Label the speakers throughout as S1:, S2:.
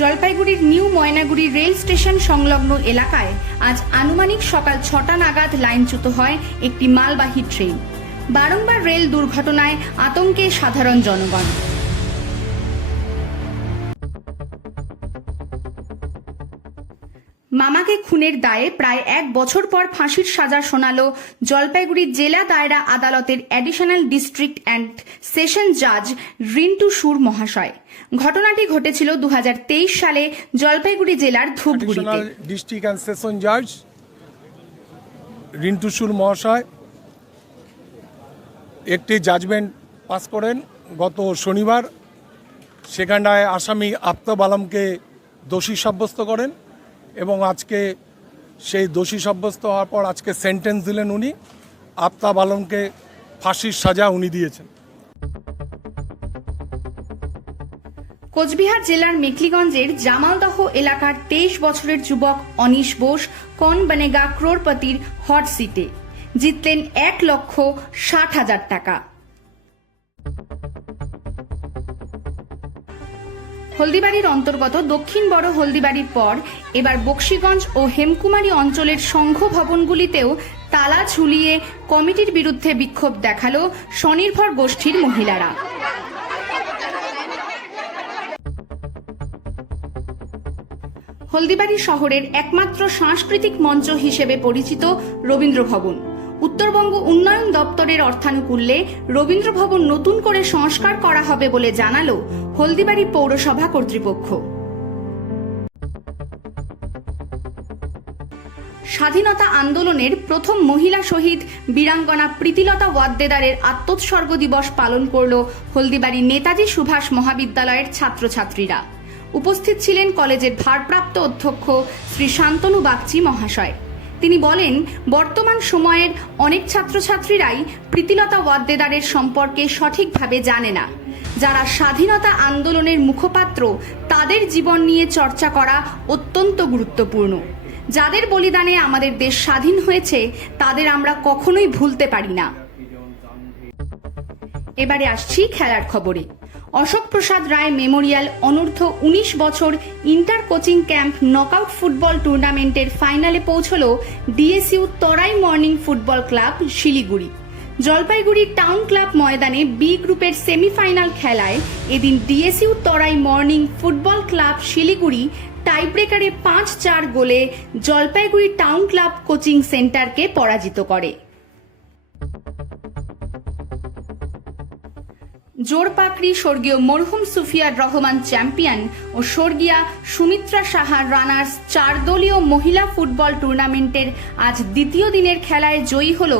S1: জলপাইগুড়ির new Maynaguri rail station সংলগ্ন এলাকায় আজ আনুমানিক সকাল ছটা নাগাদ লাইনচ্যুত হয় একটি মালবাহী ট্রেন। বারংবার রেল দুর্ঘটনায় আতঙ্কে সাধারণ জনগণ। মামাকে খুনের দায়ে প্রায় এক বছর পর ফাঁসির সাজা শোনালো জলপাইগুড়ি জেলা দায়রা আদালতের অ্যাডিশনাল ডিস্ট্রিক্ট অ্যান্ড সেশন জাজ রিন্টু সুর মহাশয়। ঘটনাটি ঘটেছিল দু হাজার তেইশ সালে জলপাইগুড়ি জেলার ধূপগুড়িতে।
S2: ডিস্ট্রিক্ট সেশন জাজ রিন্টু সুর মহাশয় একটি জাজমেন্ট পাস করেন গত শনিবার। সেখানটায় আসামি আফতাব আলমকে দোষী সাব্যস্ত করেন। এবং আজকে সেই দোষী সাব্যস্ত হওয়ার পর আজকে সেন্টেন্স দিলেন উনি। আফতাব আলমকে ফাঁসির সাজা উনি দিয়েছেন।
S1: কোচবিহার জেলার মেখলিগঞ্জের জামালদহ এলাকার তেইশ বছরের যুবক অনিশ বোস কন বনেগা ক্রোরপতির হট সিটে। জিতলেন এক লক্ষ ষাট হাজার টাকা। হলদিবাড়ির অন্তর্গত দক্ষিণ বড় হলদিবাড়ির পর, এবার বক্সিগঞ্জ ও হেমকুমারী অঞ্চলের সংঘ ভবনগুলিতেও তালা ঝুলিয়ে কমিটির বিরুদ্ধে বিক্ষোভ দেখাল স্বনির্ভর গোষ্ঠীর মহিলারা। হলদিবাড়ি শহরের একমাত্র সাংস্কৃতিক মঞ্চ হিসেবে পরিচিত রবীন্দ্র ভবন উত্তরবঙ্গ উন্নয়ন দপ্তরের অর্থানুকূল্যে রবীন্দ্র ভবন নতুন করে সংস্কার করা হবে বলে জানালো হলদিবাড়ি পৌরসভা কর্তৃপক্ষ। স্বাধীনতা আন্দোলনের প্রথম মহিলা শহীদ বীরাঙ্গনা প্রীতিলতা ওয়াদ্দেদারের আত্মোৎসর্গ দিবস পালন করল হলদিবাড়ি নেতাজি সুভাষ মহাবিদ্যালয়ের ছাত্রছাত্রীরা। উপস্থিত ছিলেন কলেজের ভারপ্রাপ্ত অধ্যক্ষ শ্রী শান্তনু বাগচি মহাশয়। তিনি বলেন, বর্তমান সময়ের অনেক ছাত্রছাত্রীরাই প্রীতিলতা ওয়াদ্দেদারের সম্পর্কে সঠিকভাবে জানে না। যারা স্বাধীনতা আন্দোলনের মুখপাত্র, তাদের জীবন নিয়ে চর্চা করা অত্যন্ত গুরুত্বপূর্ণ। যাদের বলিদানে আমাদের দেশ স্বাধীন হয়েছে, তাদের আমরা কখনোই ভুলতে পারি না। এবারে আসছি খেলার খবরে। অশোক প্রসাদ রায় মেমোরিয়াল অনূর্ধ্ব উনিশ বছর inter coaching camp knockout football টুর্নামেন্টের ফাইনালে পৌঁছল DSU Terai morning football club Siliguri. Jalpaiguri town club ময়দানে বি গ্রুপের সেমিফাইনাল খেলায় এদিন DSU Terai morning football club Siliguri টাইব্রেকারে পাঁচ চার গোলে জলপাইগুড়ি টাউন ক্লাব কোচিং সেন্টারকে পরাজিত করে। জোরপাকড়ি স্বর্গীয় মরহুম সুফিয়ার রহমান চ্যাম্পিয়ন ও স্বর্গীয়া সুমিত্রা সাহা রানার্স চার দলীয় মহিলা ফুটবল টুর্নামেন্টের আজ দ্বিতীয় দিনের খেলায় জয়ী হল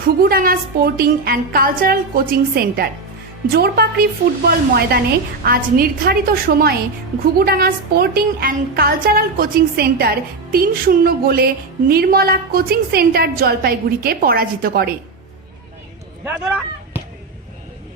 S1: Ghughudanga sporting and cultural coaching centre. Jorpakri football ময়দানে আজ নির্ধারিত সময়ে Ghughudanga sporting and cultural coaching centre তিন শূন্য গোলে নির্মলা কোচিং সেন্টার জলপাইগুড়িকে পরাজিত করে।